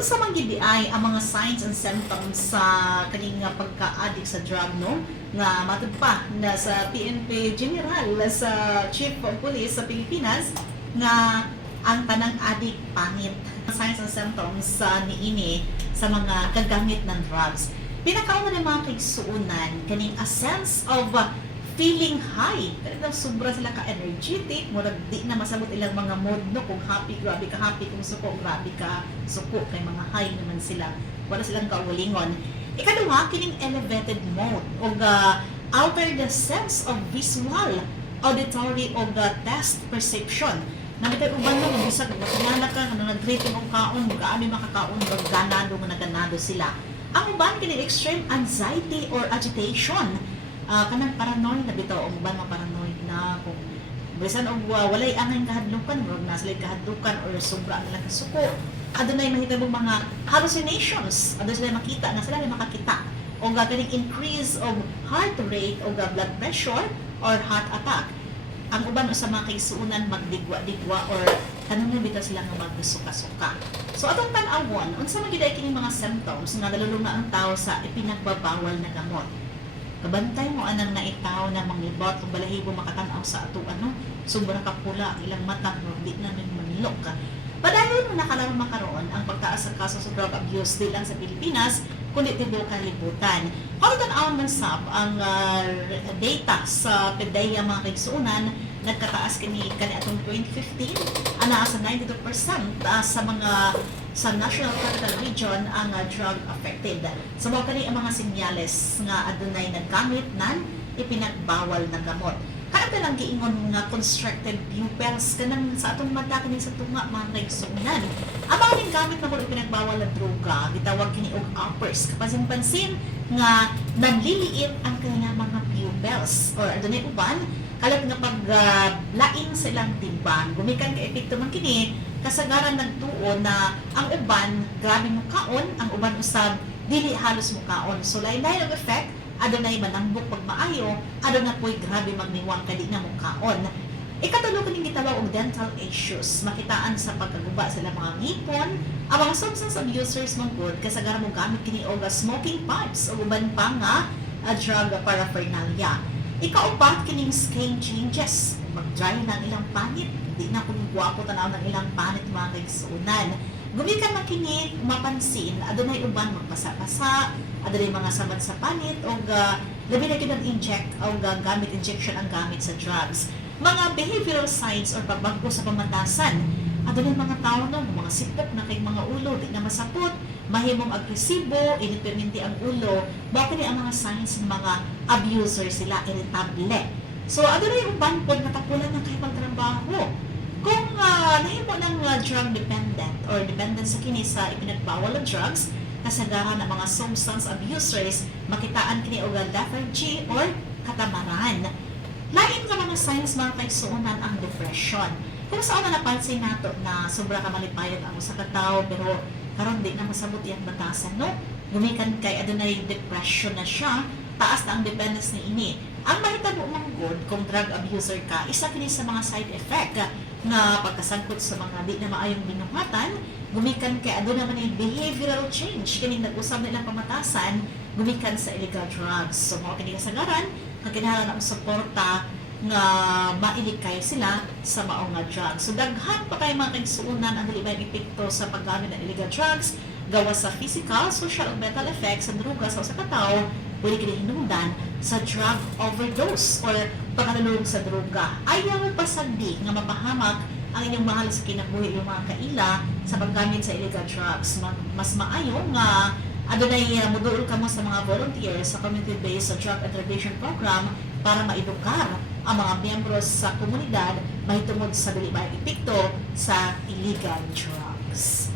Sa manggidi ay ang mga signs and symptoms sa kaning nga pagka-addict sa drug, no? Nga matud pa na sa PNP General sa Chief of Police sa Pilipinas nga ang tanang addict pangit. Signs and symptoms sa niini sa mga kagamit ng drugs. Pinakauna ng mga kaigsuunan kaning a sense of feeling high. Talagang sobra sila ka-energetic, murag di na masabot ilang mga mood, no? Kung happy, grabe ka happy, kung suko, grabe ka suko, kay mga high naman sila. Wala silang kaulingon. Ikaduha, kining elevated mode, o alter the sense of visual, auditory, o taste perception. Nakita uban mo, bisag, nakilala ka, nag-rating o kaon, gaami makakaon, ganado, naganado sila. Ang uban, kining extreme anxiety or agitation, kanang paranoid na bitaw ang uban mga paranoid na kung bisan og walay angay kahadlukan or naslay kahadlukan or sobra ang lang kasuko adunay mahitabo mga hallucinations adunay sila makita na sila may makakita o ganing increase of heart rate o blood pressure or heart attack. Ang uban sa mga kaigsuunan magdigwa-digwa or kanang bitaw sila nga magsuka-suka. So atong tan-awon unsa man gid kining mga symptoms nga nalulunga ang tao sa ipinagbabawal na gamot. Kabantay mo anang naitaw na manglibot o balahibo makatanaw sa ato ano, sobra ka pula ang ilang mata no, di na rin manlok ka. Padayon mo nakalang makaroon ang pagtaas sa kaso sa drug abuse di lang sa Pilipinas, kundi tibuok kalibutan. Kung tan-awon man sab ang data sa PDEA mga kaigsuunan, nagkataas kani atong 2015 ana sa 92% sa mga sa National Capital Region ang drug affected. So mao kani ang mga senyales nga adunay naggamit nan ipinagbawal na gamot. Kaya lang giingon nga constructed pupils kanang sa atong mata kani sa tunga mga kaigsuunan. Ang mga gamit na kung ipinagbawal na droga gitawag kini og uppers. Kapansin-pansin nga nanliliit ang kanilang mga pupils or adunay uban kalat nga paglaing sa ilang timbang gumikan ka epekto man kini kasagaran nagtuo na ang uban grabe mo kaon ang uban usab dili halos mo kaon so lain-lain ang effect adunay manambok pag maayo aduna poy grabe magniwang kadi na mo kaon. Ikatulo kining gitawag og dental issues makitaan sa pagkaguba sa mga ngipon ang mga substance abusers man gud kasagaran mo gamit kini og smoking pipes o uban pa nga drug paraphernalia. Ikaupat kining skin changes. Mag-dry ng ilang panit. Di na kung guwapo tanaw ng ilang panit mga kaigsuunan. Gumikan na kini mapansin, adunay uban magpasa-pasa, adunay mga samad sa panit, o labi na kinag-inject, o gamit injection ang gamit sa drugs. Mga behavioral signs or pagbago sa pamatasan. Adunay mga tao no, mga sipok na kay mga ulo, di na masapot, mahimong agresibo, inipirminti ang ulo, bakit ang mga signs ng mga abuser sila, irritable. So, ano na yung uban po natapulan ng kahit magtrabaho? Kung nahimo ng drug dependent or dependent sa kini sa ipinagbawal ng drugs, kasagaran ng mga substance abusers, makitaan kini og lethargy or katamaran. Lain nga mga signs mga kaigsuunan ang depression. Kung saan na napansin nato na sobra ka malipayot ang usa ka tawo pero karon di na masabot iyang batasan no gumikan kay adunay depression na siya taas na ang dependence ni ini ang mahitabo man gud kung drug abuser ka isa kini sa mga side effect na pagkasangkot sa mga di na maayong binuhatan gumikan kay aduna man ni behavioral change kini nag-usab na ilang pamatasan gumikan sa illegal drugs so mao kini kasagaran nga kinahanglan ang suporta nga mailikay sila sa maong nga drugs. So daghan pa kay mga kaigsuunan ang dili may epekto sa paggamit ng illegal drugs gawas sa physical, social ug mental effects sa droga sa usa ka tawo pwede kini hinungdan sa drug overdose or pagkalulog sa droga. Ayaw pasagdi nga mapahamak ang inyong mahal sa kinabuhi yung mga kaila sa paggamit sa illegal drugs. Mas maayo nga adunay moduol ka mo sa mga volunteers sa community-based drug intervention program para maedukar ang mga miyembro sa komunidad mahitungod sa dili maayong epekto sa illegal drugs.